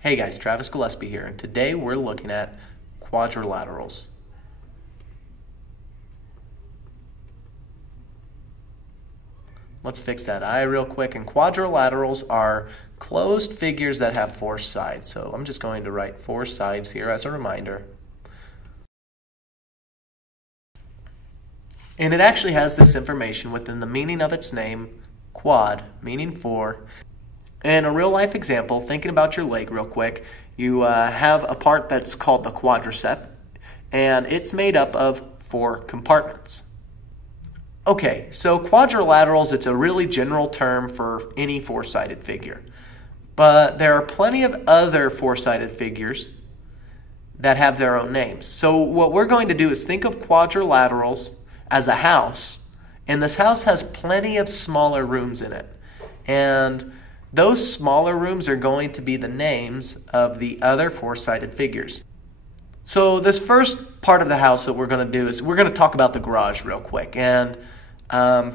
Hey guys, Travis Gillespie here, and today we're looking at quadrilaterals. Let's fix that eye real quick. And quadrilaterals are closed figures that have four sides. So I'm just going to write four sides here as a reminder. And it actually has this information within the meaning of its name, quad, meaning four. In a real life example, thinking about your leg real quick, you have a part that's called the quadricep, and it's made up of four compartments. Okay, so quadrilaterals, it's a really general term for any four-sided figure. But there are plenty of other four-sided figures that have their own names. So what we're going to do is think of quadrilaterals as a house, and this house has plenty of smaller rooms in it. And those smaller rooms are going to be the names of the other four-sided figures. So this first part of the house that we're going to do is we're going to talk about the garage real quick. And the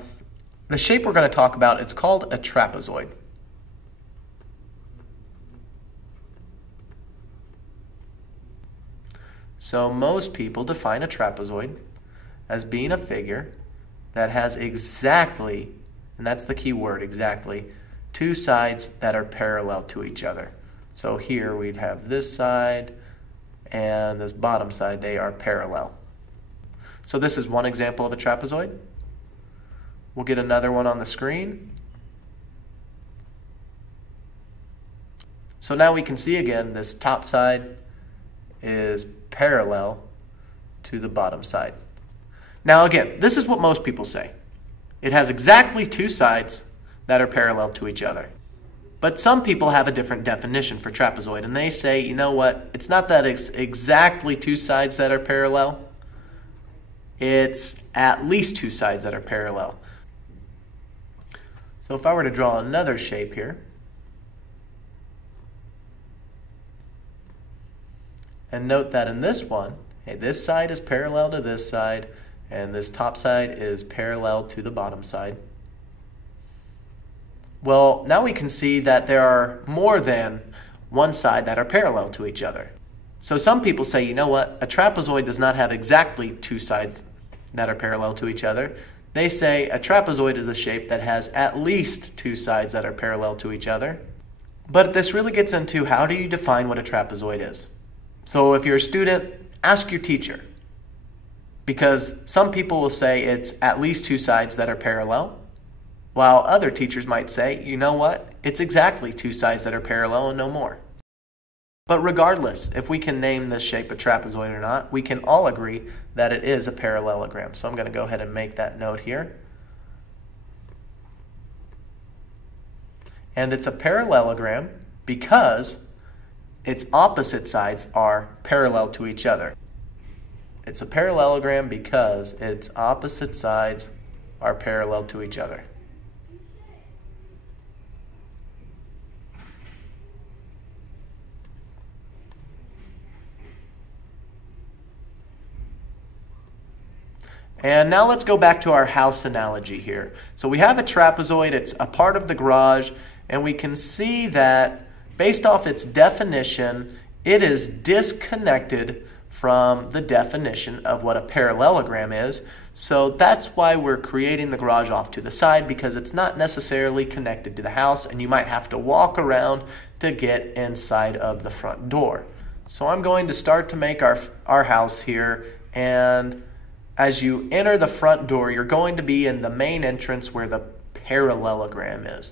shape we're going to talk about, it's called a trapezoid. So most people define a trapezoid as being a figure that has exactly, and that's the key word, exactly, two sides that are parallel to each other. So here we'd have this side and this bottom side, they are parallel. So this is one example of a trapezoid. We'll get another one on the screen. So now we can see again, this top side is parallel to the bottom side. Now again, this is what most people say. It has exactly two sides that are parallel to each other. But some people have a different definition for trapezoid, and they say, you know what, it's not that it's exactly two sides that are parallel, it's at least two sides that are parallel. So if I were to draw another shape here, and note that in this one, hey, this side is parallel to this side, and this top side is parallel to the bottom side. Well, now we can see that there are more than one side that are parallel to each other. So some people say, you know what, a trapezoid does not have exactly two sides that are parallel to each other. They say a trapezoid is a shape that has at least two sides that are parallel to each other. But this really gets into how do you define what a trapezoid is. So if you're a student, ask your teacher. Because some people will say it's at least two sides that are parallel, while other teachers might say, you know what, it's exactly two sides that are parallel and no more. But regardless, if we can name this shape a trapezoid or not, we can all agree that it is a parallelogram. So I'm going to go ahead and make that note here. And it's a parallelogram because its opposite sides are parallel to each other. It's a parallelogram because its opposite sides are parallel to each other. And now let's go back to our house analogy here. So we have a trapezoid, it's a part of the garage, and we can see that based off its definition, it is disconnected from the definition of what a parallelogram is. So that's why we're creating the garage off to the side, because it's not necessarily connected to the house, and you might have to walk around to get inside of the front door. So I'm going to start to make our house here, and as you enter the front door, you're going to be in the main entrance where the parallelogram is.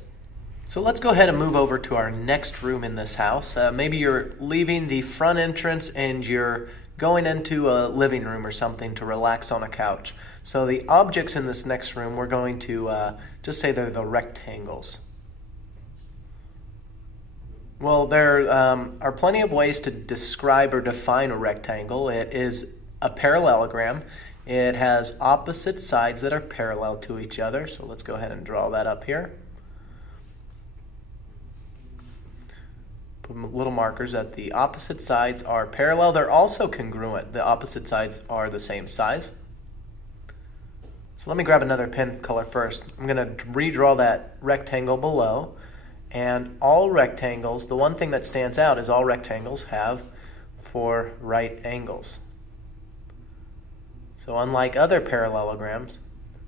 So let's go ahead and move over to our next room in this house. Maybe you're leaving the front entrance and you're going into a living room or something to relax on a couch. So the objects in this next room, we're going to just say they're the rectangles. Well, there are plenty of ways to describe or define a rectangle. It is a parallelogram. It has opposite sides that are parallel to each other. So let's go ahead and draw that up here. Put little markers that the opposite sides are parallel. They're also congruent. The opposite sides are the same size. So let me grab another pen color first. I'm going to redraw that rectangle below. And all rectangles, the one thing that stands out is all rectangles have 4 right angles. So unlike other parallelograms,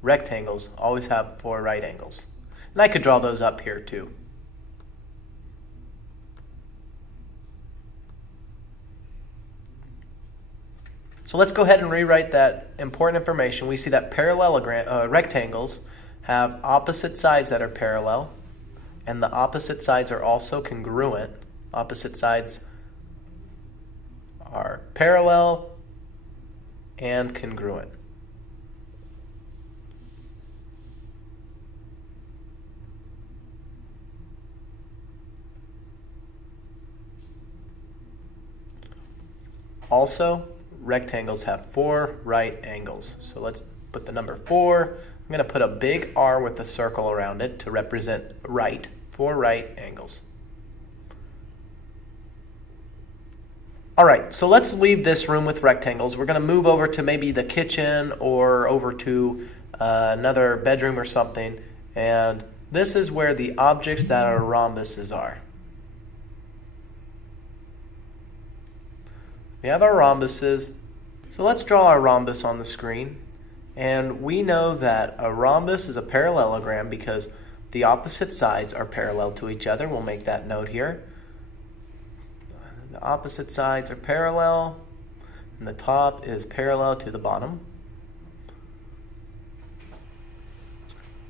rectangles always have 4 right angles. And I could draw those up here too. So let's go ahead and rewrite that important information. We see that rectangles have opposite sides that are parallel, and the opposite sides are also congruent. Opposite sides are parallel and congruent. Also, rectangles have 4 right angles. So let's put the number 4. I'm going to put a big R with a circle around it to represent right, 4 right angles. All right, so let's leave this room with rectangles. We're going to move over to maybe the kitchen or over to another bedroom or something. And this is where the objects that are rhombuses are. We have our rhombuses. So let's draw our rhombus on the screen. And we know that a rhombus is a parallelogram because the opposite sides are parallel to each other. We'll make that note here. The opposite sides are parallel, and the top is parallel to the bottom.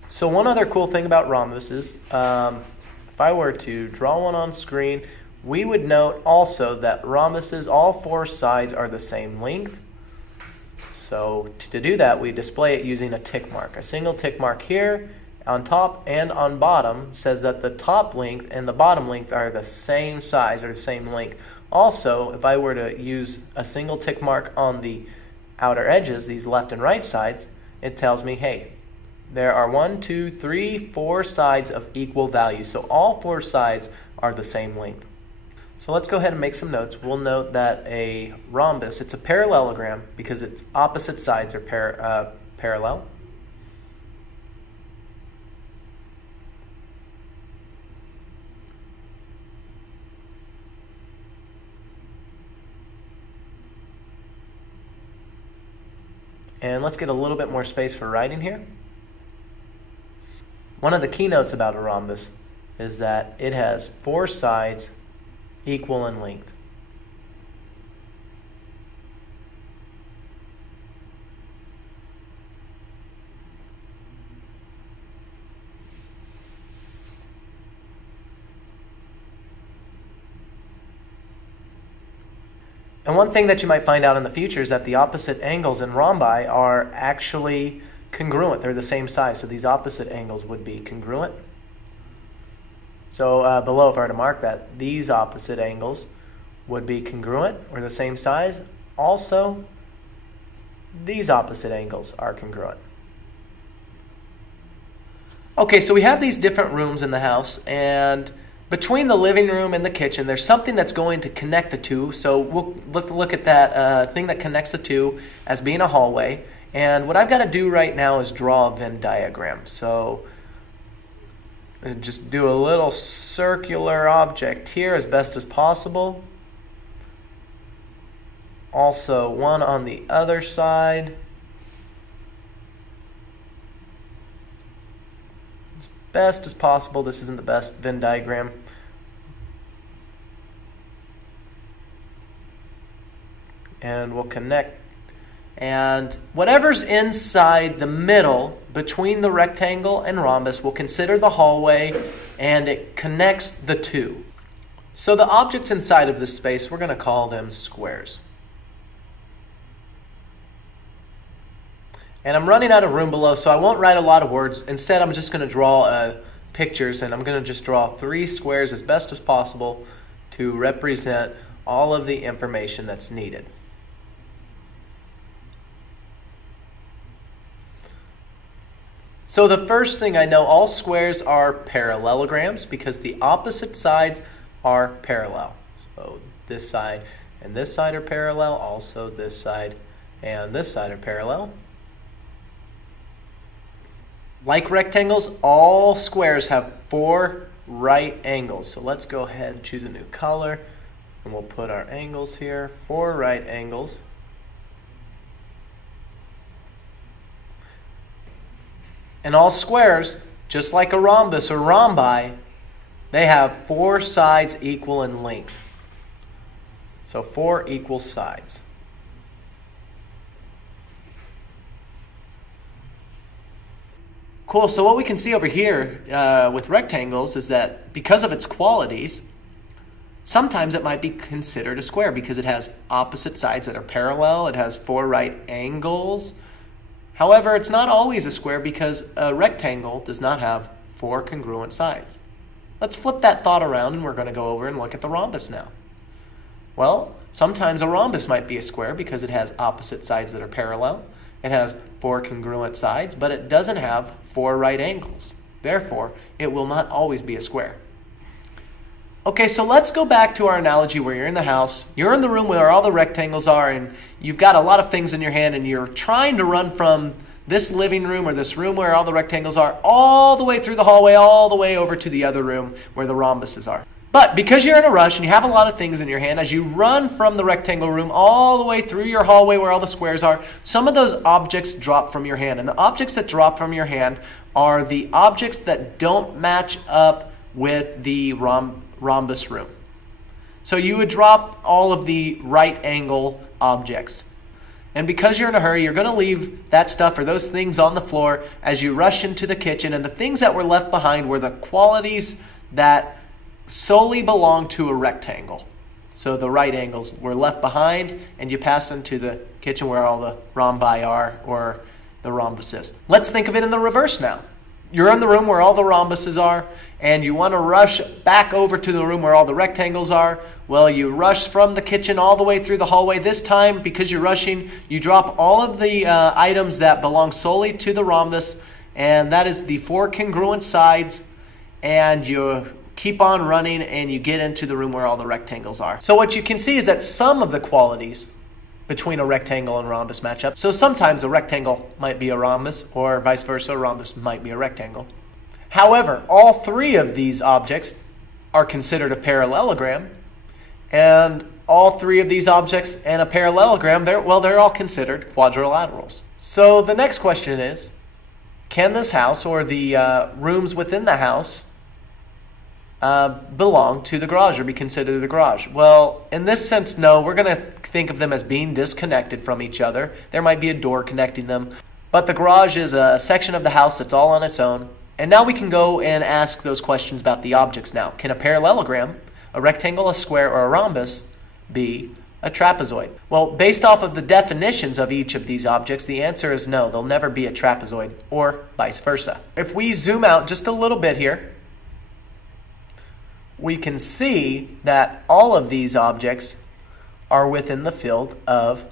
So one other cool thing about rhombuses, if I were to draw one on screen, we would note also that rhombuses, all 4 sides are the same length. So to do that, we display it using a tick mark. A single tick mark here on top and on bottom says that the top length and the bottom length are the same size or the same length. Also, if I were to use a single tick mark on the outer edges, these left and right sides, it tells me, hey, there are 1, 2, 3, 4 sides of equal value. So all 4 sides are the same length. So let's go ahead and make some notes. We'll note that a rhombus, it's a parallelogram because its opposite sides are parallel. And let's get a little bit more space for writing here. One of the keynotes about a rhombus is that it has 4 sides equal in length. And one thing that you might find out in the future is that the opposite angles in rhombi are actually congruent. They're the same size, so these opposite angles would be congruent. So below, if I were to mark that, these opposite angles would be congruent or the same size. Also, these opposite angles are congruent. Okay, so we have these different rooms in the house, and between the living room and the kitchen, there's something that's going to connect the two. So we'll look at that thing that connects the two as being a hallway. And what I've got to do right now is draw a Venn diagram. So just do a little circular object here as best as possible. Also one on the other side. As best as possible. This isn't the best Venn diagram. And we'll connect. And whatever's inside the middle between the rectangle and rhombus, we'll consider the hallway, and it connects the two. So the objects inside of this space, we're going to call them squares. And I'm running out of room below, so I won't write a lot of words. Instead, I'm just going to draw pictures, and I'm going to just draw 3 squares as best as possible to represent all of the information that's needed. So the first thing I know, all squares are parallelograms because the opposite sides are parallel. So this side and this side are parallel. Also this side and this side are parallel. Like rectangles, all squares have 4 right angles. So let's go ahead and choose a new color, and we'll put our angles here, 4 right angles. And all squares, just like a rhombus or rhombi, they have 4 sides equal in length. So 4 equal sides. Cool, so what we can see over here with rectangles is that because of its qualities, sometimes it might be considered a square because it has opposite sides that are parallel, it has 4 right angles. However, it's not always a square because a rectangle does not have 4 congruent sides. Let's flip that thought around and we're going to go over and look at the rhombus now. Well, sometimes a rhombus might be a square because it has opposite sides that are parallel. It has 4 congruent sides, but it doesn't have 4 right angles. Therefore, it will not always be a square. Okay, so let's go back to our analogy where you're in the house, you're in the room where all the rectangles are, and you've got a lot of things in your hand, and you're trying to run from this living room or this room where all the rectangles are all the way through the hallway, all the way over to the other room where the rhombuses are. But because you're in a rush and you have a lot of things in your hand, as you run from the rectangle room all the way through your hallway where all the squares are, some of those objects drop from your hand. And the objects that drop from your hand are the objects that don't match up with the rhombus room. So you would drop all of the right angle objects. And because you're in a hurry, you're going to leave that stuff or those things on the floor as you rush into the kitchen. And the things that were left behind were the qualities that solely belong to a rectangle. So the right angles were left behind, and you pass them to the kitchen where all the rhombi are, or the rhombuses. Let's think of it in the reverse now. You're in the room where all the rhombuses are, and you want to rush back over to the room where all the rectangles are. Well, you rush from the kitchen all the way through the hallway. This time, because you're rushing, you drop all of the items that belong solely to the rhombus, and that is the 4 congruent sides, and you keep on running and you get into the room where all the rectangles are. So what you can see is that some of the qualities between a rectangle and rhombus match up. So sometimes a rectangle might be a rhombus, or vice versa, a rhombus might be a rectangle. However, all 3 of these objects are considered a parallelogram, and all 3 of these objects and a parallelogram, they're all considered quadrilaterals. So the next question is, can this house or the rooms within the house belong to the garage or be considered the garage? Well, in this sense, no. We're going to think of them as being disconnected from each other. There might be a door connecting them, but the garage is a section of the house that's all on its own. And now we can go and ask those questions about the objects now. Can a parallelogram, a rectangle, a square, or a rhombus be a trapezoid? Well, based off of the definitions of each of these objects, the answer is no. They'll never be a trapezoid, or vice versa. If we zoom out just a little bit here, we can see that all of these objects are within the field of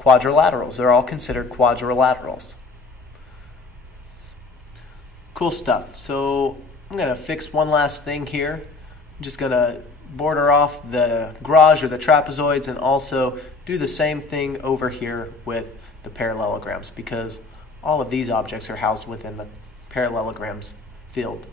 quadrilaterals. They're all considered quadrilaterals. Cool stuff. So I'm going to fix one last thing here. I'm just going to border off the garage or the trapezoids and also do the same thing over here with the parallelograms, because all of these objects are housed within the parallelograms field.